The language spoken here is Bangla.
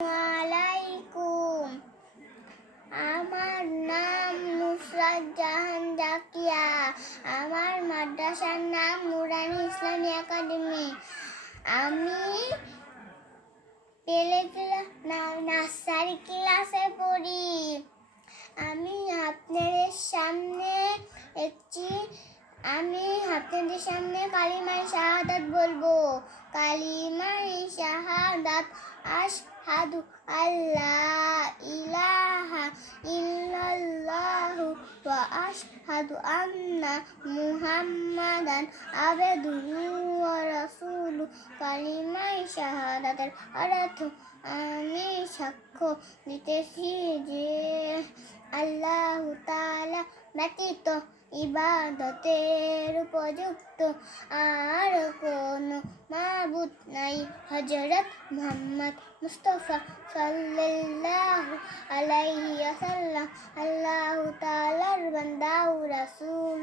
আলাইকুম। আমার নাম নুসরাত জাহান জাকিয়া। আমার মাদ্রাসার নাম নুরানি ইসলামী একাডেমি। আমি নার্সারি ক্লাসে পড়ি। আমি আপনাদের সামনে কালিমায়ে শাহাদাত বলবো। কালিমায়ে শাহাদাত আশহাদু আল্লা ইলাহা ইল্লাল্লাহু ওয়া আশহাদু আন্না মুহাম্মাদান আবদুহু ওয়া রাসূলুহু। কালিমায়ে শাহাদাতের অর্থ, আমি সাক্ষ্য দিতেছি যে আল্লাহ তাআলা ব্যতীত ইবাদতের উপযুক্ত আর কোনো মাবুদ নাই। হযরত মুহাম্মদ মুস্তাফা সাল্লাল্লাহু আলাইহি ওয়াসাল্লাম আল্লাহ তাআলার বান্দা ও রাসূল।